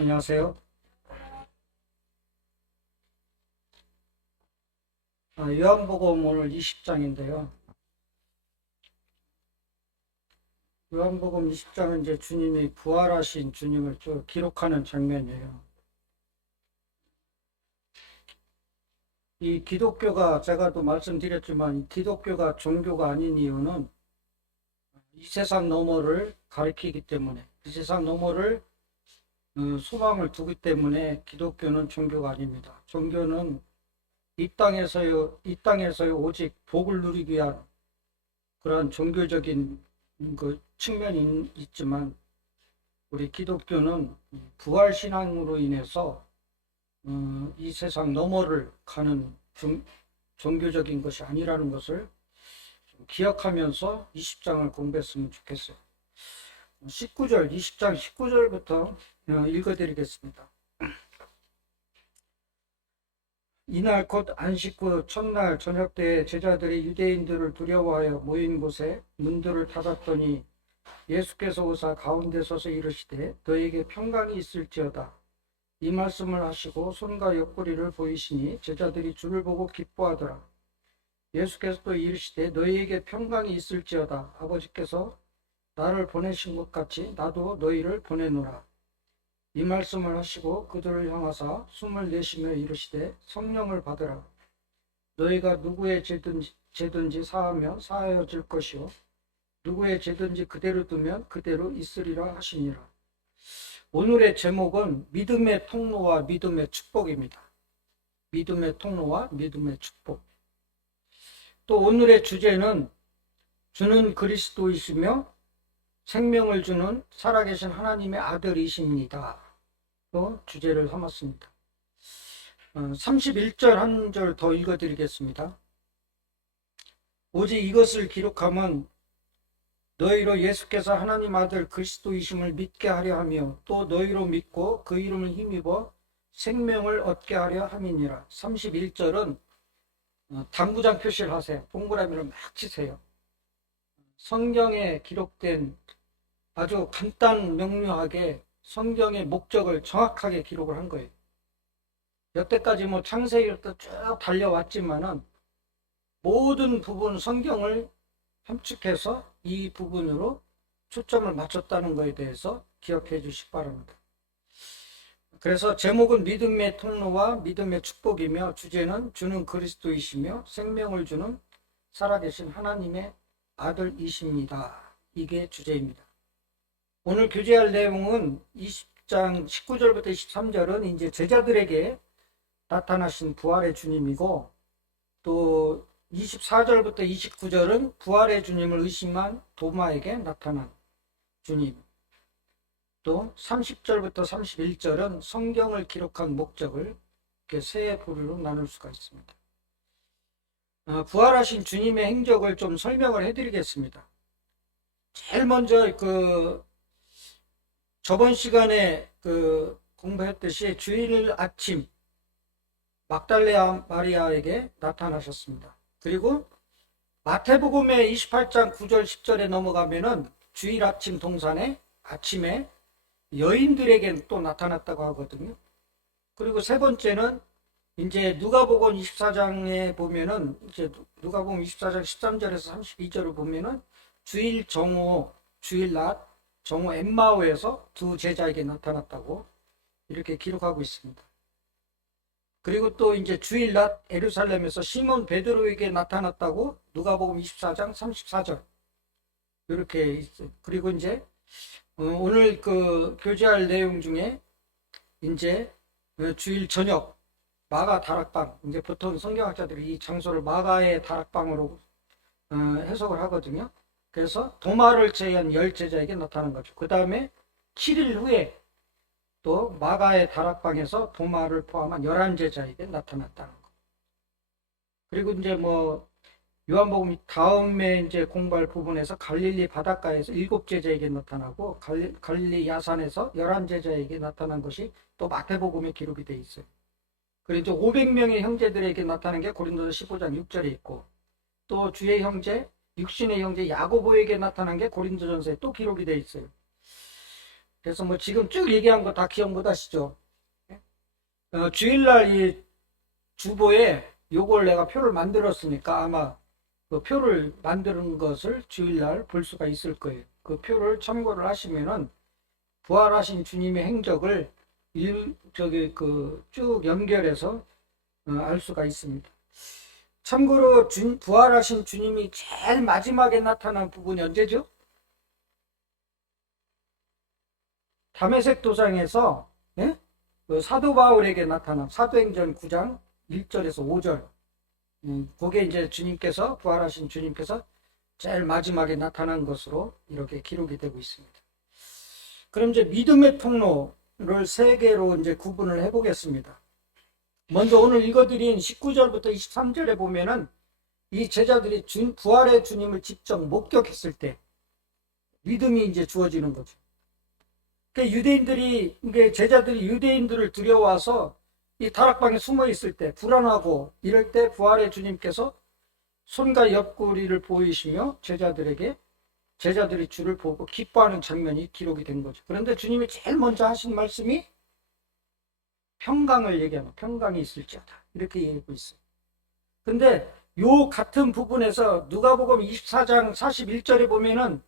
안녕하세요. 요한복음 오늘 20장인데요. 요한복음 20장은 이제 주님이 부활하신 주님을 쭉 기록하는 장면이에요. 이 기독교가 제가 또 말씀드렸지만 기독교가 종교가 아닌 이유는 이 세상 너머를 가리키기 때문에 이 세상 너머를 소망을 두기 때문에 기독교는 종교가 아닙니다. 종교는 이 땅에서요 오직 복을 누리기 위한 그러한 종교적인 그 측면이 있지만 우리 기독교는 부활신앙으로 인해서 이 세상 너머를 가는 종교적인 것이 아니라는 것을 좀 기억하면서 20장을 공부했으면 좋겠어요. 20장 19절부터 읽어드리겠습니다. 이날 곧 안식 후 첫날 저녁 때에 제자들이 유대인들을 두려워하여 모인 곳에 문들을 닫았더니 예수께서 오사 가운데 서서 이르시되 너에게 평강이 있을지어다. 이 말씀을 하시고 손과 옆구리를 보이시니 제자들이 주를 보고 기뻐하더라. 예수께서 또 이르시되 너희에게 평강이 있을지어다. 아버지께서 나를 보내신 것 같이 나도 너희를 보내노라. 이 말씀을 하시고 그들을 향하사 숨을 내쉬며 이르시되 성령을 받으라. 너희가 누구의 죄든지 사하면 사하여질 것이요 누구의 죄든지 그대로 두면 그대로 있으리라 하시니라. 오늘의 제목은 믿음의 통로와 믿음의 축복입니다. 믿음의 통로와 믿음의 축복. 또 오늘의 주제는 주는 그리스도이시며 생명을 주는 살아계신 하나님의 아들이십니다. 또 주제를 삼았습니다. 31절 한 절 더 읽어드리겠습니다. 오직 이것을 기록함은 너희로 예수께서 하나님 아들 그리스도이심을 믿게 하려 하며 또 너희로 믿고 그 이름을 힘입어 생명을 얻게 하려 함이니라. 31절은 당구장 표시를 하세요. 동그라미를 막 치세요. 성경에 기록된 아주 간단 명료하게 성경의 목적을 정확하게 기록을 한 거예요. 여태까지 창세기부터 쭉 달려왔지만은 모든 부분 성경을 함축해서 이 부분으로 초점을 맞췄다는 것에 대해서 기억해 주시기 바랍니다. 그래서 제목은 믿음의 통로와 믿음의 축복이며 주제는 주는 그리스도이시며 생명을 주는 살아계신 하나님의 아들이십니다. 이게 주제입니다. 오늘 교제할 내용은 20장 19절부터 23절은 이제 제자들에게 나타나신 부활의 주님이고 또 24절부터 29절은 부활의 주님을 의심한 도마에게 나타난 주님. 또 30절부터 31절은 성경을 기록한 목적을 이렇게 세 부류로 나눌 수가 있습니다. 부활하신 주님의 행적을 좀 설명을 해드리겠습니다. 제일 먼저 저번 시간에 공부했듯이 주일 아침 막달레아 마리아에게 나타나셨습니다. 그리고 마태복음의 28장 9절 10절에 넘어가면은 주일 아침 동산에 아침에 여인들에게 또 나타났다고 하거든요. 그리고 세 번째는 이제 누가복음 24장에 보면은 이제 누가복음 24장 13절에서 32절을 보면은 주일 정오 주일 낮 정오 엠마오에서 두 제자에게 나타났다고 이렇게 기록하고 있습니다. 그리고 또 이제 주일 낮 예루살렘에서 시몬 베드로에게 나타났다고 누가복음 24장 34절 이렇게 있어요. 그리고 이제 오늘 교제할 내용 중에 이제 주일 저녁 마가 다락방, 이제 보통 성경학자들이 이 장소를 마가의 다락방으로 해석을 하거든요. 그래서 도마를 제외한 10제자에게 나타난 거죠. 그 다음에 7일 후에 또 마가의 다락방에서 도마를 포함한 11제자에게 나타났다는 거. 그리고 이제 요한복음 다음에 이제 공부할 부분에서 갈릴리 바닷가에서 7제자에게 나타나고 갈릴리 야산에서 11제자에게 나타난 것이 또 마태복음에 기록이 되어 있어요. 그리고 이제 500명의 형제들에게 나타난 게 고린도서 15장 6절에 있고 또 주의 형제 육신의 형제 야고보에게 나타난 게 고린도전서에 또 기록이 되어 있어요. 그래서 뭐 지금 쭉 얘기한 거 다 기억 못 하시죠? 주일날 이 주보에 요걸 내가 표를 만들었으니까 아마 그 표를 만드는 것을 주일날 볼 수가 있을 거예요. 그 표를 참고를 하시면은 부활하신 주님의 행적을 쭉 연결해서 알 수가 있습니다. 참고로 부활하신 주님이 제일 마지막에 나타난 부분이 언제죠? 다메섹 도상에서, 예? 그 사도 바울에게 나타난 사도행전 9장 1절에서 5절. 그게 이제 주님께서, 부활하신 주님께서 제일 마지막에 나타난 것으로 이렇게 기록이 되고 있습니다. 그럼 이제 믿음의 통로를 세 개로 이제 구분을 해보겠습니다. 먼저 오늘 읽어드린 19절부터 23절에 보면은 이 제자들이 부활의 주님을 직접 목격했을 때 믿음이 이제 주어지는 거죠. 그러니까 제자들이 유대인들을 두려워서 이 다락방에 숨어 있을 때 불안하고 이럴 때 부활의 주님께서 손과 옆구리를 보이시며 제자들이 주를 보고 기뻐하는 장면이 기록이 된 거죠. 그런데 주님이 제일 먼저 하신 말씀이 평강을 얘기하는, 평강이 있을지어다 이렇게 얘기하고 있어요. 근데 요 같은 부분에서 누가복음 24장 41절에 보면은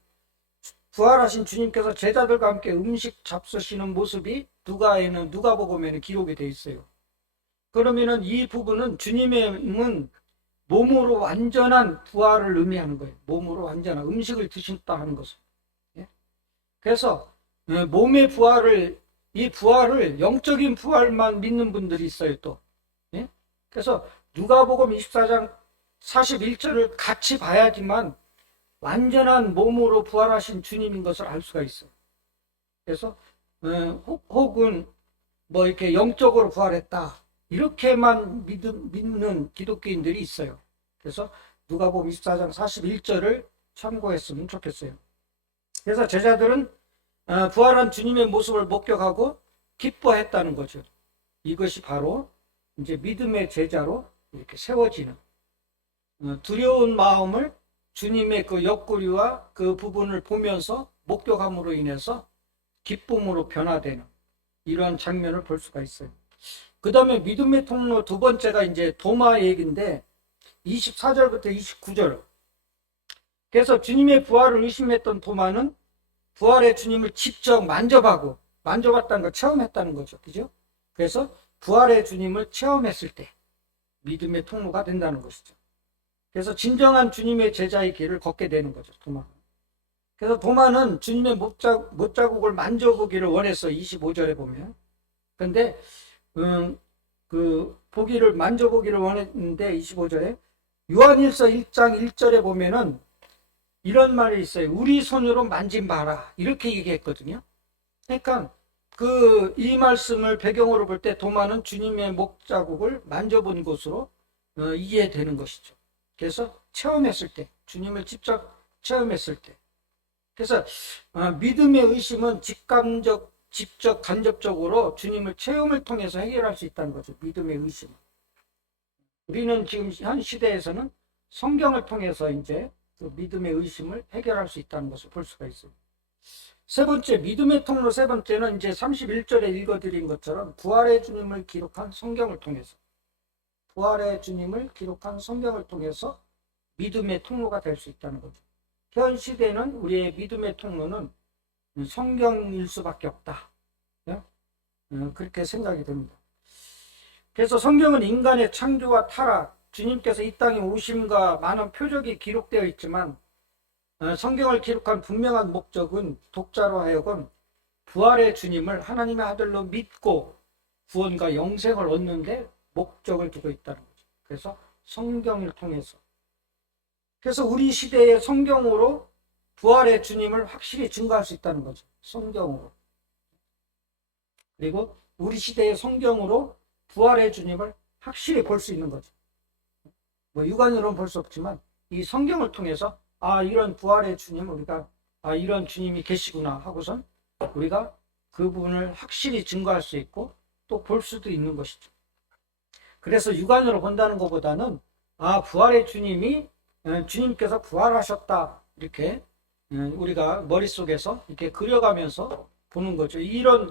부활하신 주님께서 제자들과 함께 음식 잡수시는 모습이 누가복음에는 기록이 되어 있어요. 그러면은 이 부분은 주님의 몸으로 완전한 부활을 의미하는 거예요. 몸으로 완전한 음식을 드신다 하는 것은. 그래서 몸의 부활을, 이 부활을 영적인 부활만 믿는 분들이 있어요 또. 그래서 누가복음 24장 41절을 같이 봐야지만 완전한 몸으로 부활하신 주님인 것을 알 수가 있어요. 그래서 혹은 뭐 이렇게 영적으로 부활했다 이렇게만 믿는 기독교인들이 있어요. 그래서 누가복음 24장 41절을 참고했으면 좋겠어요. 그래서 제자들은 부활한 주님의 모습을 목격하고 기뻐했다는 거죠. 이것이 바로 이제 믿음의 제자로 이렇게 세워지는, 두려운 마음을 주님의 그 옆구리와 그 부분을 보면서 목격함으로 인해서 기쁨으로 변화되는 이러한 장면을 볼 수가 있어요. 그 다음에 믿음의 통로 두 번째가 이제 도마 얘기인데 24절부터 29절. 그래서 주님의 부활을 의심했던 도마는 부활의 주님을 직접 만져봤다는 걸 체험했다는 거죠. 그죠? 그래서 부활의 주님을 체험했을 때 믿음의 통로가 된다는 것이죠. 그래서 진정한 주님의 제자의 길을 걷게 되는 거죠, 도마. 그래서 도마는 주님의 못자국을 만져보기를 원했어, 25절에 보면. 근데, 만져보기를 원했는데, 25절에, 요한일서 1장 1절에 보면은 이런 말이 있어요. 우리 손으로 만진봐라. 이렇게 얘기했거든요. 그러니까, 이 말씀을 배경으로 볼 때 도마는 주님의 목자국을 만져본 것으로 이해되는 것이죠. 그래서 체험했을 때, 주님을 직접 체험했을 때. 그래서 믿음의 의심은 간접적으로 주님을 체험을 통해서 해결할 수 있다는 거죠. 믿음의 의심은. 우리는 지금 현 시대에서는 성경을 통해서 이제 그 믿음의 의심을 해결할 수 있다는 것을 볼 수가 있어요. 세 번째, 믿음의 통로 세 번째는 이제 31절에 읽어드린 것처럼 부활의 주님을 기록한 성경을 통해서 믿음의 통로가 될 수 있다는 거죠. 현 시대는 우리의 믿음의 통로는 성경일 수밖에 없다. 그렇게 생각이 됩니다. 그래서 성경은 인간의 창조와 타락, 주님께서 이 땅에 오심과 많은 표적이 기록되어 있지만 성경을 기록한 분명한 목적은 독자로 하여금 부활의 주님을 하나님의 아들로 믿고 구원과 영생을 얻는 데 목적을 두고 있다는 거죠. 그래서 성경을 통해서. 그래서 우리 시대의 성경으로 부활의 주님을 확실히 증거할 수 있다는 거죠. 성경으로. 그리고 우리 시대의 성경으로 부활의 주님을 확실히 볼 수 있는 거죠. 뭐 육안으로는 볼 수 없지만 이 성경을 통해서 이런 부활의 주님, 이런 주님이 계시구나 하고선 우리가 그분을 확실히 증거할 수 있고 또 볼 수도 있는 것이죠. 그래서 육안으로 본다는 것보다는 부활의 주님께서 부활하셨다 이렇게 우리가 머릿속에서 이렇게 그려가면서 보는 거죠. 이런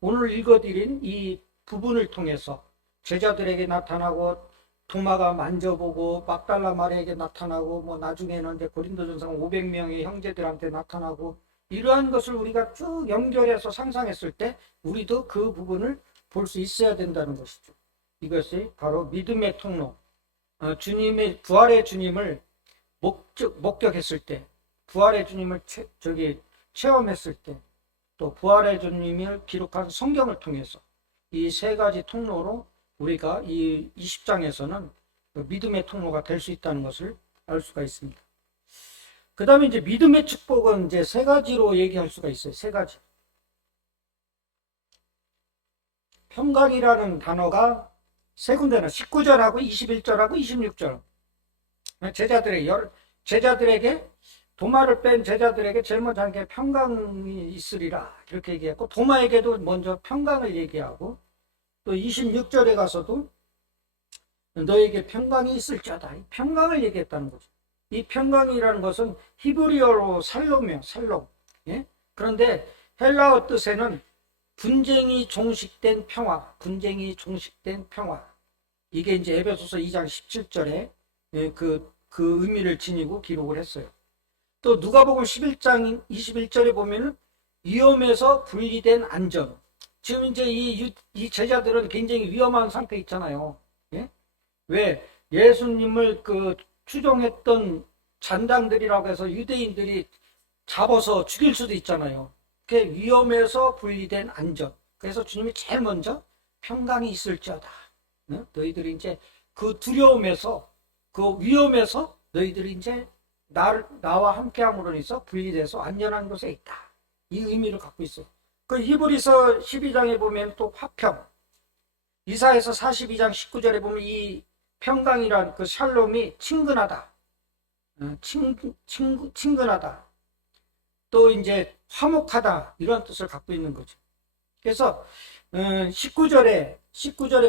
오늘 읽어드린 이 부분을 통해서 제자들에게 나타나고 도마가 만져보고 막달라 마리아에게 나타나고 뭐 나중에는 이제 고린도전서 500명의 형제들한테 나타나고 이러한 것을 우리가 쭉 연결해서 상상했을 때 우리도 그 부분을 볼 수 있어야 된다는 것이죠. 이것이 바로 믿음의 통로. 주님의 부활의 주님을 목격했을 때, 부활의 주님을 체험했을 때, 또 부활의 주님을 기록한 성경을 통해서 이 세 가지 통로로 우리가 이 20장에서는 믿음의 통로가 될 수 있다는 것을 알 수가 있습니다. 그 다음에 이제 믿음의 축복은 이제 세 가지로 얘기할 수가 있어요. 세 가지. 평강이라는 단어가 세 군데나 19절하고 21절하고 26절. 제자들에게 도마를 뺀 제자들에게 제일 먼저 한 게 평강이 있으리라 이렇게 얘기했고, 도마에게도 먼저 평강을 얘기하고, 또 26절에 가서도 너에게 평강이 있을지어다, 이 평강을 얘기했다는 거죠. 이 평강이라는 것은 히브리어로 살롬이에요. 살롬. 예? 그런데 헬라어 뜻에는 분쟁이 종식된 평화, 분쟁이 종식된 평화. 이게 이제 에베소서 2장 17절에 그 의미를 지니고 기록을 했어요. 또 누가복음 11장 21절에 보면은 위험에서 분리된 안전. 지금 이제 이 제자들은 굉장히 위험한 상태에 있잖아요. 예? 왜? 예수님을 추종했던 잔당들이라고 해서 유대인들이 잡아서 죽일 수도 있잖아요. 그 위험에서 분리된 안전. 그래서 주님이 제일 먼저 평강이 있을지어다. 너희들이 이제 그 두려움에서, 그 위험에서 너희들이 이제 나와 함께함으로 인해서 분리돼서 안전한 곳에 있다. 이 의미를 갖고 있어요. 그 히브리서 12장에 보면 또 화평, 이사야서 42장 19절에 보면 이 평강이란 그 샬롬이 친근하다, 친근하다, 또 이제 화목하다, 이런 뜻을 갖고 있는 거죠. 그래서 19절에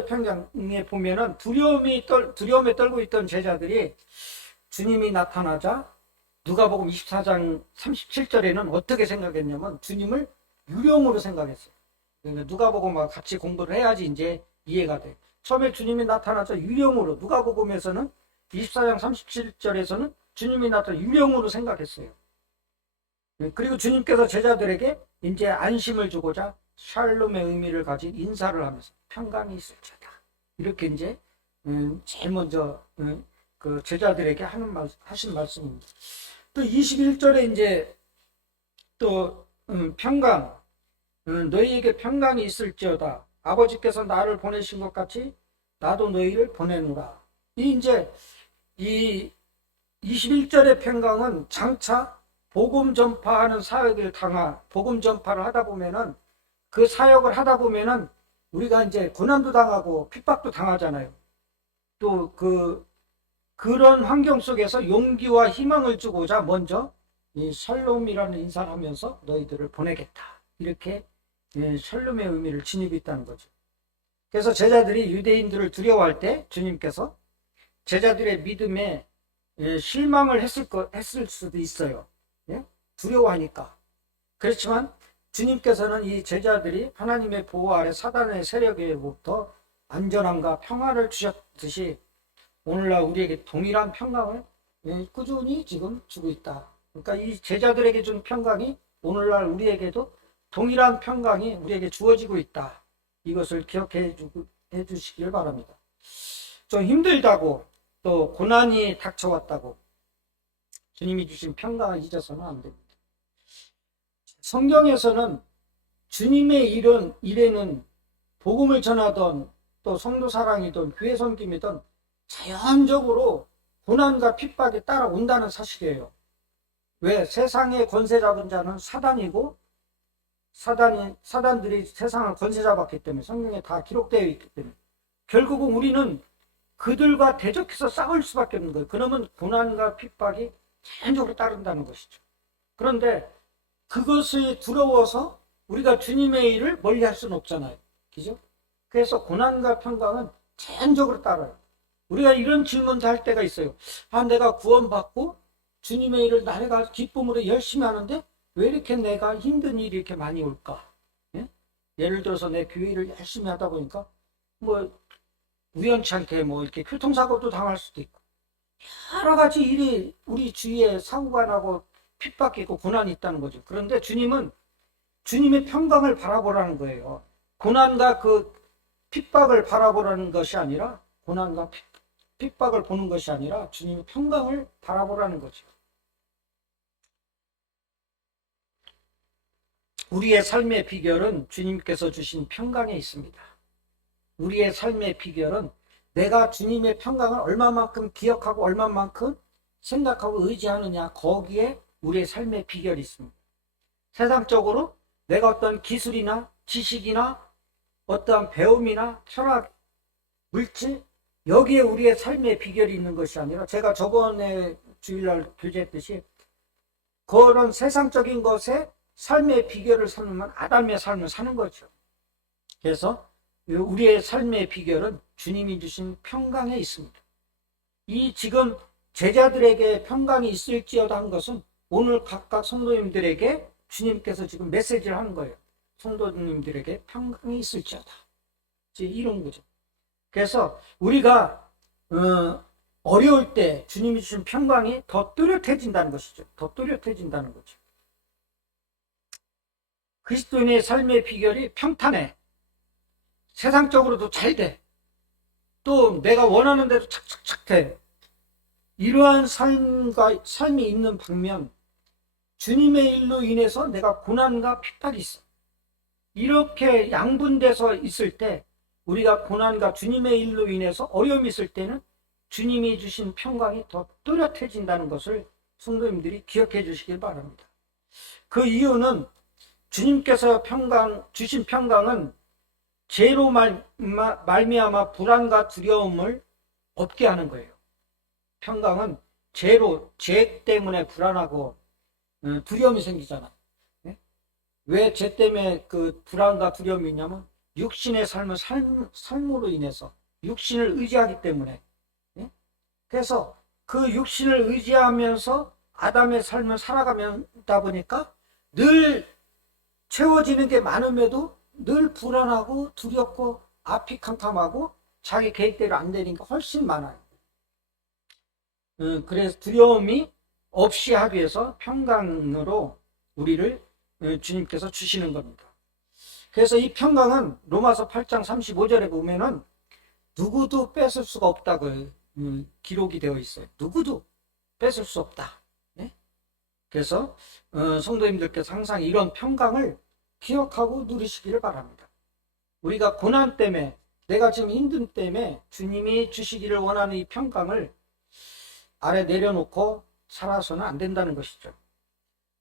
평강에 보면은 두려움에 떨고 있던 제자들이 주님이 나타나자 누가복음 24장 37절에는 어떻게 생각했냐면 주님을 유령으로 생각했어요. 그러니까 누가복음과 같이 공부를 해야지 이제 이해가 돼. 처음에 주님이 나타나자 유령으로, 누가복음에서는 24장 37절에서는 주님이 나타나 유령으로 생각했어요. 그리고 주님께서 제자들에게 이제 안심을 주고자 샬롬의 의미를 가진 인사를 하면서 평강이 있을지어다, 이렇게 이제 제일 먼저 그 제자들에게 하신 말씀입니다. 또 21절에 이제 또 평강, 너희에게 평강이 있을지어다, 아버지께서 나를 보내신 것 같이 나도 너희를 보내노라. 이 21절의 평강은 장차 복음 전파하는 복음 전파를 하다 보면은, 그 사역을 하다 보면은 우리가 이제 고난도 당하고 핍박도 당하잖아요. 또 그런 환경 속에서 용기와 희망을 주고자 먼저 이 샬롬이라는 인사를 하면서 너희들을 보내겠다, 이렇게 샬롬의 의미를 지니고 있다는 거죠. 그래서 제자들이 유대인들을 두려워할 때 주님께서 제자들의 믿음에 실망을 했을 수도 있어요. 예? 두려워하니까. 그렇지만 주님께서는 이 제자들이 하나님의 보호 아래 사단의 세력에로부터 안전함과 평화를 주셨듯이 오늘날 우리에게 동일한 평강을 꾸준히 지금 주고 있다. 그러니까 이 제자들에게 준 평강이 오늘날 우리에게도 동일한 평강이 우리에게 주어지고 있다. 이것을 기억해 주시길 바랍니다. 좀 힘들다고, 또 고난이 닥쳐왔다고 주님이 주신 평강을 잊어서는 안 됩니다. 성경에서는 주님의 일에는 복음을 전하던, 또 성도 사랑이든 교회 섬김이든 자연적으로 고난과 핍박이 따라온다는 사실이에요. 왜? 세상의 권세 잡은 자는 사단이고, 사단들이 세상을 권세 잡았기 때문에, 성경에 다 기록되어 있기 때문에 결국은 우리는 그들과 대적해서 싸울 수밖에 없는 거예요. 그러면 고난과 핍박이 자연적으로 따른다는 것이죠. 그런데 그것이 두려워서 우리가 주님의 일을 멀리 할 수는 없잖아요. 그죠? 그래서 고난과 평강은 자연적으로 따라요. 우리가 이런 질문도 할 때가 있어요. 내가 구원받고 주님의 일을 내가 기쁨으로 열심히 하는데 왜 이렇게 내가 힘든 일이 이렇게 많이 올까? 예? 예를 들어서 내 교회를 열심히 하다 보니까 뭐 우연치 않게 뭐 이렇게 교통사고도 당할 수도 있고 여러 가지 일이 우리 주위에 사고가 나고 핍박이 있고 고난이 있다는 거죠. 그런데 주님은 주님의 평강을 바라보라는 거예요. 고난과 그 핍박을 바라보라는 것이 아니라 고난과 핍박을 보는 것이 아니라 주님의 평강을 바라보라는 거죠. 우리의 삶의 비결은 주님께서 주신 평강에 있습니다. 우리의 삶의 비결은 내가 주님의 평강을 얼마만큼 기억하고 얼마만큼 생각하고 의지하느냐, 거기에 우리의 삶의 비결이 있습니다. 세상적으로 내가 어떤 기술이나 지식이나 어떠한 배움이나 철학, 물질, 여기에 우리의 삶의 비결이 있는 것이 아니라, 제가 저번에 주일날 교제했듯이 그런 세상적인 것에 삶의 비결을 삼으면 아담의 삶을 사는 거죠. 그래서 우리의 삶의 비결은 주님이 주신 평강에 있습니다. 이 지금 제자들에게 평강이 있을지어다 한 것은 오늘 각각 성도님들에게 주님께서 지금 메시지를 하는 거예요. 성도님들에게 평강이 있을지어다. 이런 거죠. 그래서 우리가 어려울 때 주님이 주신 평강이 더 뚜렷해진다는 것이죠. 더 뚜렷해진다는 거죠. 그리스도인의 삶의 비결이 평탄해. 세상적으로도 잘 돼. 또 내가 원하는 대로 착착착 돼. 이러한 삶이 있는 반면 주님의 일로 인해서 내가 고난과 핍박이 있어. 이렇게 양분돼서 있을 때 우리가 고난과 주님의 일로 인해서 어려움이 있을 때는 주님이 주신 평강이 더 뚜렷해진다는 것을 성도님들이 기억해 주시길 바랍니다. 그 이유는 주님께서 주신 평강은 죄로 말미암아 불안과 두려움을 없게 하는 거예요. 평강은 죄 때문에 불안하고 두려움이 생기잖아. 왜 죄 때문에 그 불안과 두려움이 있냐면 육신의 삶으로 인해서 육신을 의지하기 때문에. 그래서 그 육신을 의지하면서 아담의 삶을 살아가다 보니까 늘 채워지는 게 많음에도 늘 불안하고 두렵고 앞이 캄캄하고 자기 계획대로 안 되니까 훨씬 많아요. 그래서 두려움이 없이 하기 위해서 평강으로 우리를 주님께서 주시는 겁니다. 그래서 이 평강은 로마서 8장 35절에 보면은 누구도 뺏을 수가 없다고 기록이 되어 있어요. 누구도 뺏을 수 없다. 그래서 성도님들께서 항상 이런 평강을 기억하고 누리시기를 바랍니다. 우리가 고난 때문에, 내가 지금 힘든 때문에 주님이 주시기를 원하는 이 평강을 아래 내려놓고 살아서는 안 된다는 것이죠.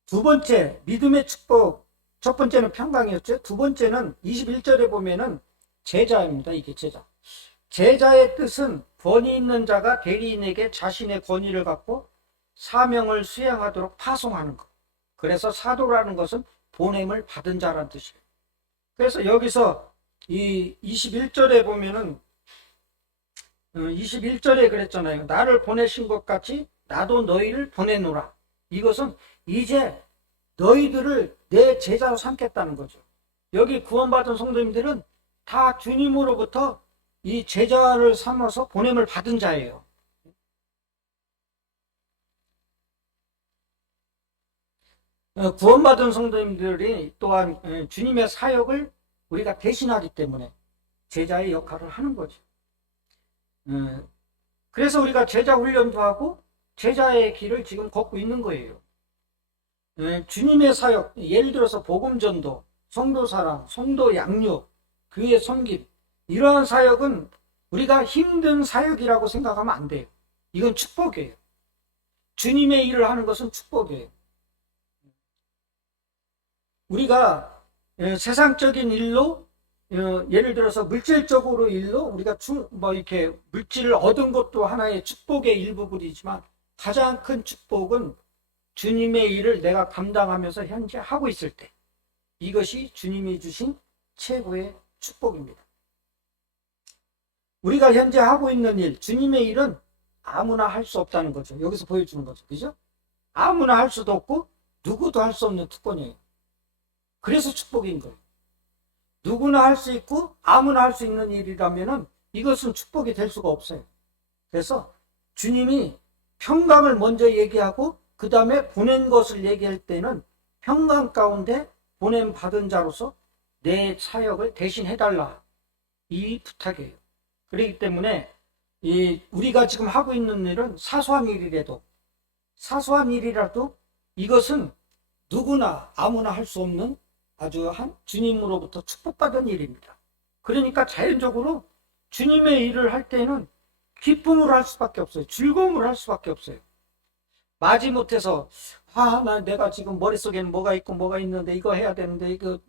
두 번째, 믿음의 축복. 첫 번째는 평강이었죠. 두 번째는 21절에 보면은 제자입니다. 이게 제자. 제자의 뜻은 권위 있는 자가 대리인에게 자신의 권위를 갖고 사명을 수행하도록 파송하는 것. 그래서 사도라는 것은 보냄을 받은 자라는 뜻이에요. 그래서 여기서 이 21절에 보면은 21절에 그랬잖아요. 나를 보내신 것 같이 나도 너희를 보내노라. 이것은 이제 너희들을 내 제자로 삼겠다는 거죠. 여기 구원받은 성도님들은 다 주님으로부터 이 제자를 삼아서 보냄을 받은 자예요. 구원받은 성도님들이 또한 주님의 사역을 우리가 대신하기 때문에 제자의 역할을 하는 거죠. 그래서 우리가 제자 훈련도 하고 제자의 길을 지금 걷고 있는 거예요. 주님의 사역, 예를 들어서 복음전도, 성도 사랑, 성도 양육, 교회 섬김, 이러한 사역은 우리가 힘든 사역이라고 생각하면 안 돼요. 이건 축복이에요. 주님의 일을 하는 것은 축복이에요. 우리가 세상적인 일로, 예를 들어서 물질적으로 일로 우리가 이렇게 물질을 얻은 것도 하나의 축복의 일부분이지만 가장 큰 축복은 주님의 일을 내가 감당하면서 현재 하고 있을 때, 이것이 주님이 주신 최고의 축복입니다. 우리가 현재 하고 있는 일, 주님의 일은 아무나 할 수 없다는 거죠. 여기서 보여주는 거죠. 그죠? 아무나 할 수도 없고 누구도 할 수 없는 특권이에요. 그래서 축복인 거예요. 누구나 할 수 있고 아무나 할 수 있는 일이라면은 이것은 축복이 될 수가 없어요. 그래서 주님이 평강을 먼저 얘기하고 그 다음에 보낸 것을 얘기할 때는 평강 가운데 보냄 받은 자로서 내 사역을 대신 해달라, 이 부탁이에요. 그렇기 때문에 우리가 지금 하고 있는 일은 사소한 일이라도 이것은 누구나 아무나 할 수 없는 아주 한 주님으로부터 축복받은 일입니다. 그러니까 자연적으로 주님의 일을 할 때는 기쁨으로 할 수밖에 없어요. 즐거움으로 할 수밖에 없어요. 마지못해서 내가 지금 머릿속에는 뭐가 있고 뭐가 있는데 이거 해야 되는데 이거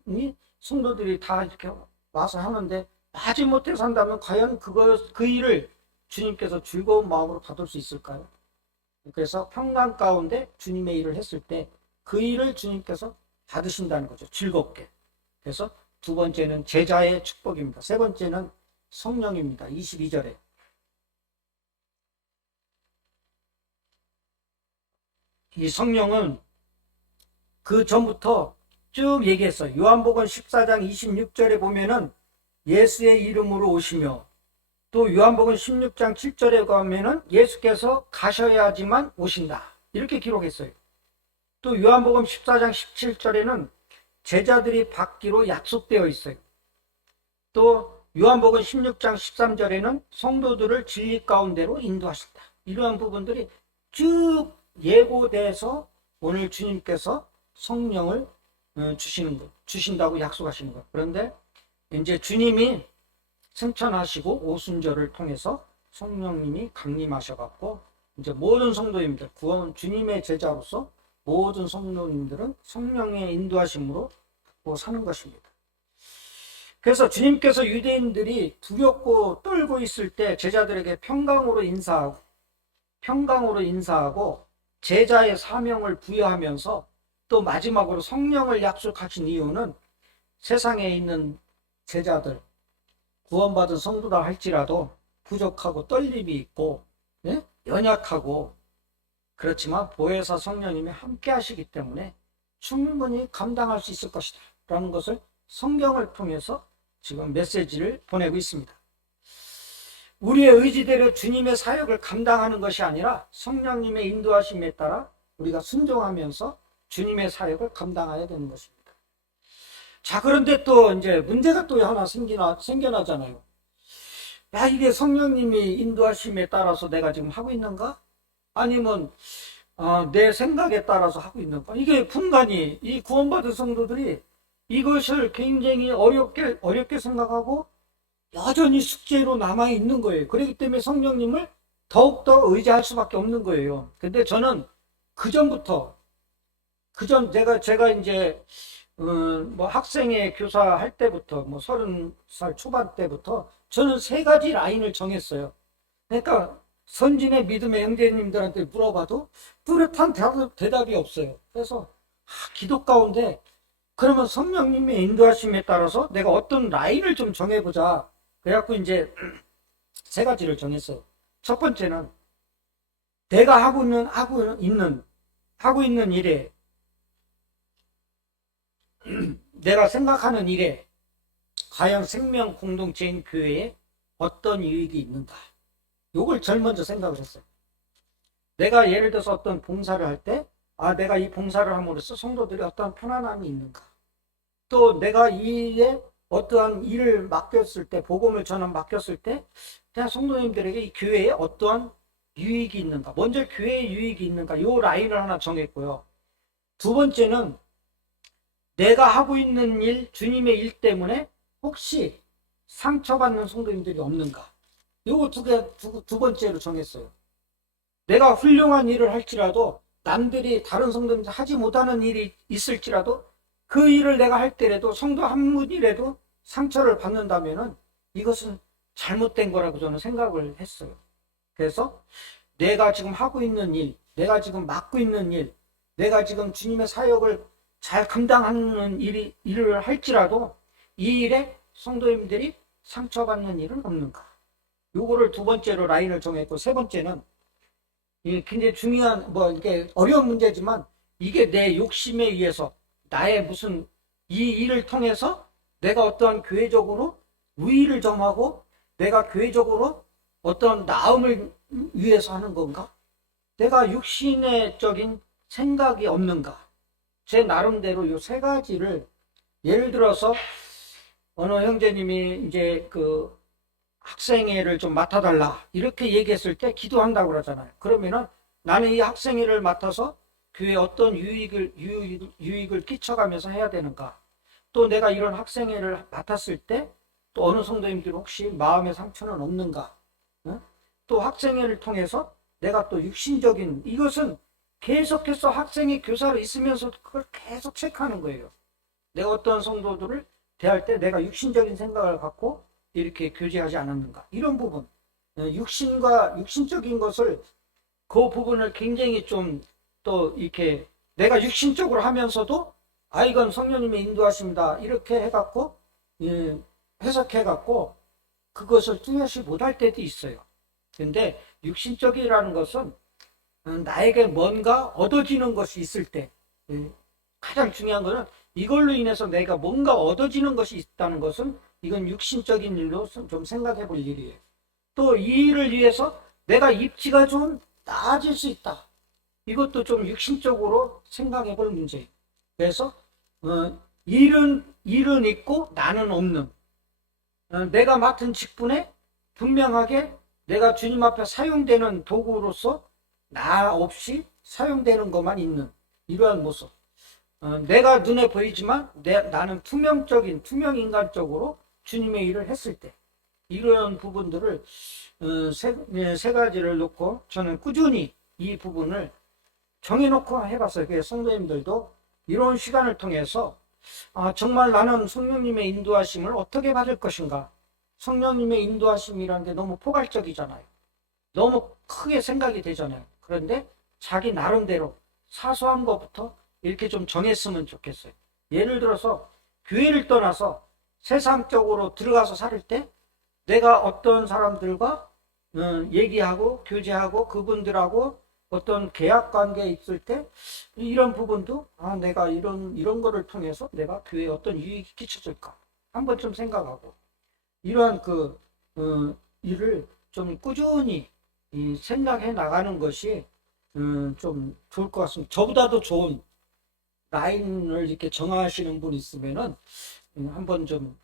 성도들이 다 이렇게 와서 하는데 마지못해서 한다면 과연 그 일을 주님께서 즐거운 마음으로 받을 수 있을까요? 그래서 평강 가운데 주님의 일을 했을 때 그 일을 주님께서 받으신다는 거죠. 즐겁게. 그래서 두 번째는 제자의 축복입니다. 세 번째는 성령입니다. 22절에 이 성령은 그 전부터 쭉 얘기했어요. 요한복음 14장 26절에 보면은 예수의 이름으로 오시며, 또 요한복음 16장 7절에 가면은 예수께서 가셔야지만 오신다, 이렇게 기록했어요. 또 요한복음 14장 17절에는 제자들이 받기로 약속되어 있어요. 또 요한복음 16장 13절에는 성도들을 진리 가운데로 인도하신다. 이러한 부분들이 쭉 예고돼서 오늘 주님께서 성령을 주신다고 약속하시는 거예요. 그런데 이제 주님이 승천하시고 오순절을 통해서 성령님이 강림하셔갖고 이제 모든 성도님들, 주님의 제자로서 모든 성도님들은 성령의 인도하심으로 받고 사는 것입니다. 그래서 주님께서 유대인들이 두렵고 떨고 있을 때 제자들에게 평강으로 인사하고 제자의 사명을 부여하면서 또 마지막으로 성령을 약속하신 이유는 세상에 있는 제자들, 구원받은 성도라 할지라도 부족하고 떨림이 있고 연약하고 그렇지만 보혜사 성령님이 함께 하시기 때문에 충분히 감당할 수 있을 것이다 라는 것을 성경을 통해서 지금 메시지를 보내고 있습니다. 우리의 의지대로 주님의 사역을 감당하는 것이 아니라 성령님의 인도하심에 따라 우리가 순종하면서 주님의 사역을 감당해야 되는 것입니다. 자, 그런데 또 이제 문제가 또 하나 생겨나잖아요. 이게 성령님이 인도하심에 따라서 내가 지금 하고 있는가? 아니면 내 생각에 따라서 하고 있는가? 이게 분간이, 이 구원받은 성도들이 이것을 굉장히 어렵게 생각하고 여전히 숙제로 남아있는 거예요. 그렇기 때문에 성령님을 더욱더 의지할 수밖에 없는 거예요. 근데 저는 제가 이제 학생회 교사 할 때부터 30살 초반 때부터 저는 세 가지 라인을 정했어요. 그러니까 선진의 믿음의 형제님들한테 물어봐도 뚜렷한 대답이 없어요. 그래서 기도 가운데 그러면 성령님의 인도하심에 따라서 내가 어떤 라인을 좀 정해보자. 그래갖고 이제 세 가지를 정했어요. 첫 번째는 내가 하고 있는 일에 내가 생각하는 일에 과연 생명 공동체인 교회에 어떤 유익이 있는가. 요걸 제일 먼저 생각을 했어요. 내가 예를 들어서 어떤 봉사를 할 때 내가 이 봉사를 함으로써 성도들이 어떠한 편안함이 있는가. 또 내가 이에 어떠한 일을 맡겼을 때, 복음을 전환 맡겼을 때 그냥 성도님들에게 이 교회에 어떠한 유익이 있는가. 먼저 교회에 유익이 있는가. 요 라인을 하나 정했고요. 두 번째는 내가 하고 있는 일, 주님의 일 때문에 혹시 상처받는 성도님들이 없는가. 요거 두 번째로 정했어요. 내가 훌륭한 일을 할지라도 남들이 다른 성도님들 하지 못하는 일이 있을지라도 그 일을 내가 할 때라도 성도 한 분이라도 상처를 받는다면은 이것은 잘못된 거라고 저는 생각을 했어요. 그래서 내가 지금 하고 있는 일, 내가 지금 맡고 있는 일, 내가 지금 주님의 사역을 잘 감당하는 일을 할지라도 이 일에 성도님들이 상처받는 일은 없는가. 요거를 두 번째로 라인을 정했고, 세 번째는 굉장히 중요한 이게 어려운 문제지만 이게 내 욕심에 의해서 나의 무슨 이 일을 통해서 내가 어떠한 교회적으로 우위를 점하고 내가 교회적으로 어떤 나음을 위해서 하는 건가? 내가 육신의적인 생각이 없는가? 제 나름대로 요 세 가지를 예를 들어서 어느 형제님이 이제 그 학생회를 좀 맡아달라 이렇게 얘기했을 때 기도한다고 그러잖아요. 그러면은 나는 이 학생회를 맡아서 교회에 어떤 유익을 끼쳐가면서 해야 되는가? 또 내가 이런 학생회를 맡았을 때 또 어느 성도님들 혹시 마음의 상처는 없는가? 또 학생회를 통해서 내가 또 육신적인 이것은 계속해서 학생회 교사로 있으면서 그걸 계속 체크하는 거예요. 내가 어떤 성도들을 대할 때 내가 육신적인 생각을 갖고 이렇게 교제하지 않았는가? 이런 부분, 육신과 육신적인 것을 그 부분을 굉장히 좀 또 이렇게 내가 육신적으로 하면서도 이건 성령님의 인도하십니다. 이렇게 해갖고 해석해갖고 그것을 뚜렷이 못할 때도 있어요. 근데 육신적이라는 것은 나에게 뭔가 얻어지는 것이 있을 때 가장 중요한 것은 이걸로 인해서 내가 뭔가 얻어지는 것이 있다는 것은 이건 육신적인 일로 좀 생각해 볼 일이에요. 또 이 일을 위해서 내가 입지가 좀 나아질 수 있다. 이것도 좀 육신적으로 생각해 볼 문제예요. 그래서 일은 있고 나는 없는 내가 맡은 직분에 분명하게 내가 주님 앞에 사용되는 도구로서 나 없이 사용되는 것만 있는 이러한 모습. 내가 눈에 보이지만 나는 투명 인간적으로 주님의 일을 했을 때 이런 부분들을 세 가지를 놓고 저는 꾸준히 이 부분을 정해놓고 해봤어요. 그래서 성도님들도 이런 시간을 통해서 정말 나는 성령님의 인도하심을 어떻게 받을 것인가. 성령님의 인도하심이라는 게 너무 포괄적이잖아요. 너무 크게 생각이 되잖아요. 그런데 자기 나름대로 사소한 것부터 이렇게 좀 정했으면 좋겠어요. 예를 들어서 교회를 떠나서 세상적으로 들어가서 살 때 내가 어떤 사람들과 얘기하고 교제하고 그분들하고 어떤 계약 관계에 있을 때 이런 부분도 내가 이런 거를 통해서 내가 교회에 어떤 유익이 끼쳐질까 한번 좀 생각하고 이러한 일을 좀 꾸준히 생각해 나가는 것이 좀 좋을 것 같습니다. 저보다도 좋은 라인을 이렇게 정하시는 분 있으면은 한번 좀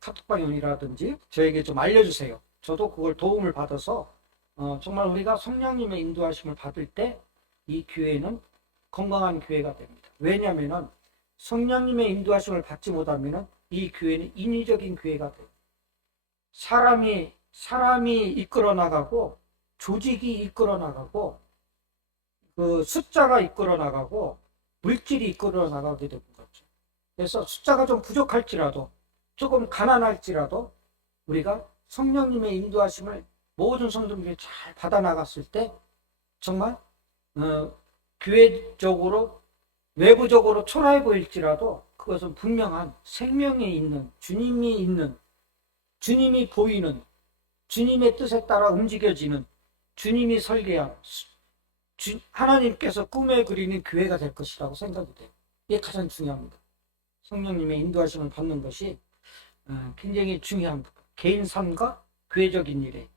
카톡방이라든지 저에게 좀 알려주세요. 저도 그걸 도움을 받아서 정말 우리가 성령님의 인도하심을 받을 때 이 교회는 건강한 교회가 됩니다. 왜냐하면 성령님의 인도하심을 받지 못하면 이 교회는 인위적인 교회가 돼요. 사람이 이끌어 나가고 조직이 이끌어 나가고 그 숫자가 이끌어 나가고 물질이 이끌어 나가게 되는 거죠. 그래서 숫자가 좀 부족할지라도 조금 가난할지라도 우리가 성령님의 인도하심을 모든 성도들이 잘 받아 나갔을 때 정말 교회적으로 외부적으로 초라해 보일지라도 그것은 분명한 생명이 있는 주님이 보이는 주님의 뜻에 따라 움직여지는 주님이 설계한 하나님께서 꿈에 그리는 교회가 될 것이라고 생각이 돼요. 이게 가장 중요합니다. 성령님의 인도하심을 받는 것이 굉장히 중요한 부분. 개인 삶과 교회적인 일에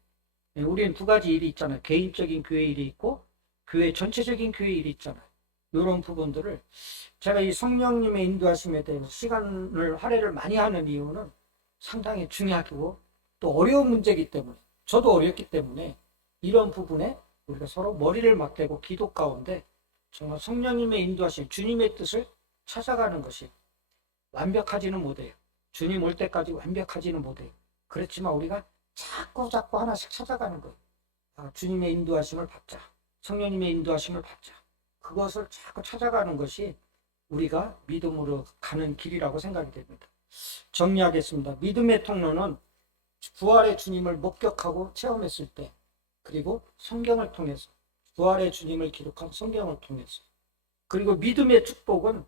우리는 두 가지 일이 있잖아요. 개인적인 교회 일이 있고 교회 전체적인 교회 일이 있잖아요. 이런 부분들을 제가 이 성령님의 인도하심에 대해서 시간을 할애를 많이 하는 이유는 상당히 중요하고 또 어려운 문제이기 때문에 저도 어렵기 때문에 이런 부분에 우리가 서로 머리를 맞대고 기도 가운데 정말 성령님의 인도하심 주님의 뜻을 찾아가는 것이 완벽하지는 못해요. 주님 올 때까지 완벽하지는 못해요. 그렇지만 우리가 자꾸 하나씩 찾아가는 거예요. 주님의 인도하심을 받자. 성령님의 인도하심을 받자. 그것을 자꾸 찾아가는 것이 우리가 믿음으로 가는 길이라고 생각이 됩니다. 정리하겠습니다. 믿음의 통로는 부활의 주님을 목격하고 체험했을 때 그리고 성경을 통해서 부활의 주님을 기록한 성경을 통해서 그리고 믿음의 축복은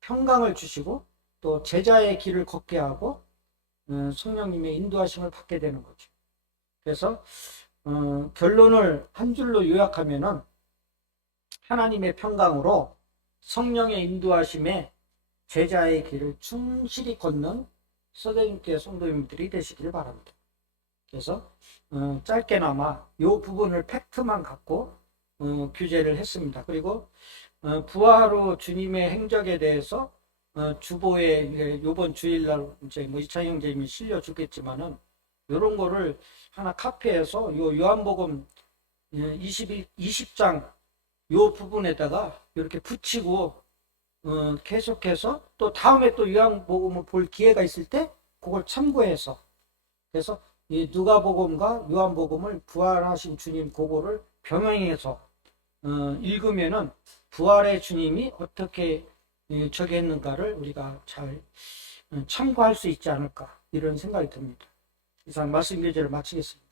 평강을 주시고 또 제자의 길을 걷게 하고 성령님의 인도하심을 받게 되는 거죠. 그래서 결론을 한 줄로 요약하면은 하나님의 평강으로 성령의 인도하심에 제자의 길을 충실히 걷는 서대님께 성도님들이 되시길 바랍니다. 그래서 짧게나마 이 부분을 팩트만 갖고 규제를 했습니다. 그리고 부활 후 주님의 행적에 대해서 주보에 이번 주일날 이제 뭐 이창영 선생님이 실려주겠지만은 이런 거를 하나 카피해서 요 요한복음 20장 요 부분에다가 이렇게 붙이고 계속해서 또 다음에 또 요한복음을 볼 기회가 있을 때 그걸 참고해서 그래서 이 누가복음과 요한복음을 부활하신 주님 그거를 병행해서 읽으면은 부활의 주님이 어떻게 저기 했는가를 우리가 잘 참고할 수 있지 않을까 이런 생각이 듭니다. 이상 말씀 교제를 마치겠습니다.